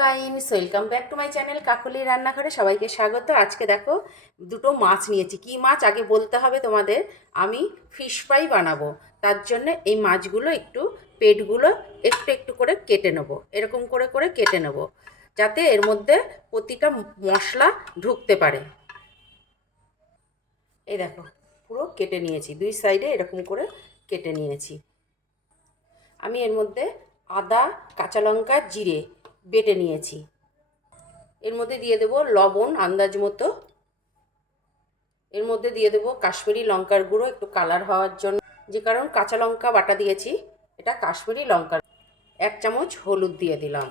Guys, welcome back to my channel Kakoli রান্নাঘরে সবাইকে স্বাগত। আজকে দেখো দুটো মাছ নিয়েছি। কি মাছ আগে বলতে হবে তোমাদের। আমি ফিশ ফ্রাই বানাবো, তার জন্য এই মাছগুলো একটু পেটগুলো একটু একটু করে কেটে নেবো, এরকম করে করে কেটে নেবো, যাতে এর মধ্যে প্রতিটা মশলা ঢুকতে পারে। এই দেখো পুরো কেটে নিয়েছি, দুই সাইডে এরকম করে কেটে নিয়েছি। আমি এর মধ্যে আদা, কাঁচা লঙ্কা, জিরে বেটে নিয়েছি। এর মধ্যে দিয়ে দেবো লবণ আন্দাজ মতো। এর মধ্যে দিয়ে দেবো কাশ্মীরি লঙ্কার গুঁড়ো, একটু কালার হওয়ার জন্য, যে কারণ কাঁচা লঙ্কা বাটা দিয়েছি, এটা কাশ্মীরি লঙ্কার। 1 চামচ হলুদ দিয়ে দিলাম,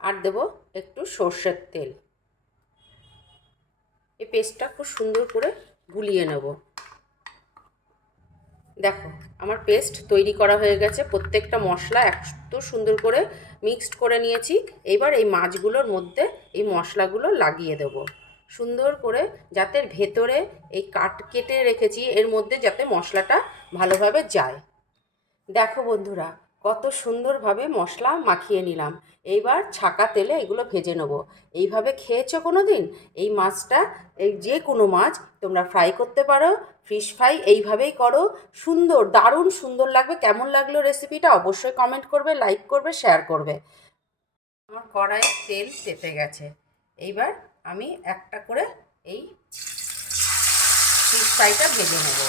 আর দেবো একটু সর্ষের তেল। এই পেস্টটা খুব সুন্দর করে গুলিয়ে নেব। দেখো আমার পেস্ট তৈরি করা হয়ে গেছে। প্রত্যেকটা মশলা এত সুন্দর করে মিক্সড করে নিয়েছি। এবার এই মাছগুলোর মধ্যে এই মশলাগুলো লাগিয়ে দেব সুন্দর করে, যাতে ভেতরে এই কেটে রেখেছি এর মধ্যে যাতে মশলাটা ভালোভাবে যায়। দেখো বন্ধুরা, কত সুন্দরভাবে মশলা মাখিয়ে নিলাম। এইবার ছাকা তেলে এগুলো ভেজে নেবো। এইভাবে খেয়েছো কোনো দিন? এই মাছটা, এই যে কোনো মাছ তোমরা ফ্রাই করতে পারো, ফিশ ফ্রাই এইভাবেই করো, সুন্দর দারুণ সুন্দর লাগবে। কেমন লাগলো রেসিপিটা অবশ্যই কমেন্ট করবে, লাইক করবে, শেয়ার করবে। আমার কড়াইয়ে তেল তেতে গেছে। এইবার আমি একটা করে এই ফিশ ফ্রাইটা ভেজে নেব।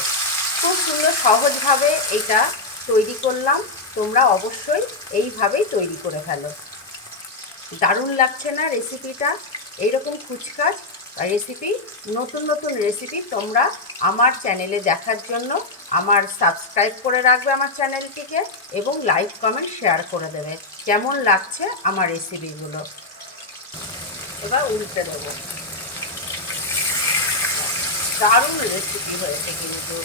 খুব সুন্দর সহজভাবে এইটা তৈরি করলাম। তোমরা অবশ্যই এইভাবেই তৈরি করে ফেলো। দারুণ লাগছে না রেসিপিটা? এইরকম কুচকাচ রেসিপি, নতুন নতুন রেসিপি তোমরা আমার চ্যানেলে দেখার জন্য আমার সাবস্ক্রাইব করে রাখবে আমার চ্যানেলটিকে, এবং লাইক কমেন্ট শেয়ার করে দেবে। কেমন লাগছে আমার রেসিপিগুলো? এবার উল্টে দেবো। দারুণ রেসিপি হয়েছে কিন্তু।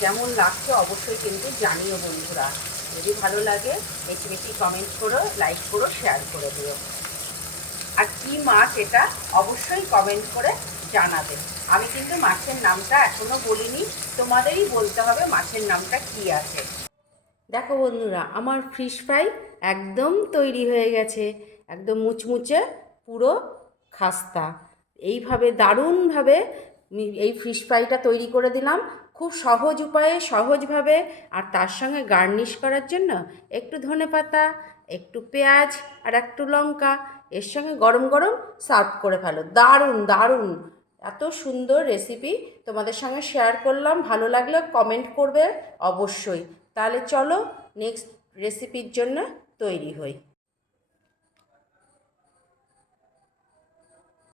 কেমন লাগছে অবশ্যই কিন্তু জানিও বন্ধুরা। যদি ভালো লাগে বেশি বেশি কমেন্ট করো, লাইক করো, শেয়ার করে দিও। আর কি মাছ এটা অবশ্যই কমেন্ট করে জানাবে। আমি কিন্তু মাছের নামটা এখনও বলিনি, তোমাদেরই বলতে হবে মাছের নামটা কি আছে। দেখো বন্ধুরা, আমার ফিশ ফ্রাই একদম তৈরি হয়ে গেছে। একদম মুচমুচে, পুরো খাস্তা। এইভাবে দারুণভাবে এই ফিশ ফ্রাইটা তৈরি করে দিলাম, খুব সহজ উপায়ে, সহজভাবে। আর তার সঙ্গে গার্নিশ করার জন্য একটু ধনেপাতা, একটু পেঁয়াজ, আর একটু লঙ্কা, এর সঙ্গে গরম গরম সার্ভ করে ফেলো। দারুণ দারুণ, এত সুন্দর রেসিপি তোমাদের সঙ্গে শেয়ার করলাম। ভালো লাগলে কমেন্ট করবে অবশ্যই। তাহলে চলো নেক্সট রেসিপির জন্য তৈরি হই।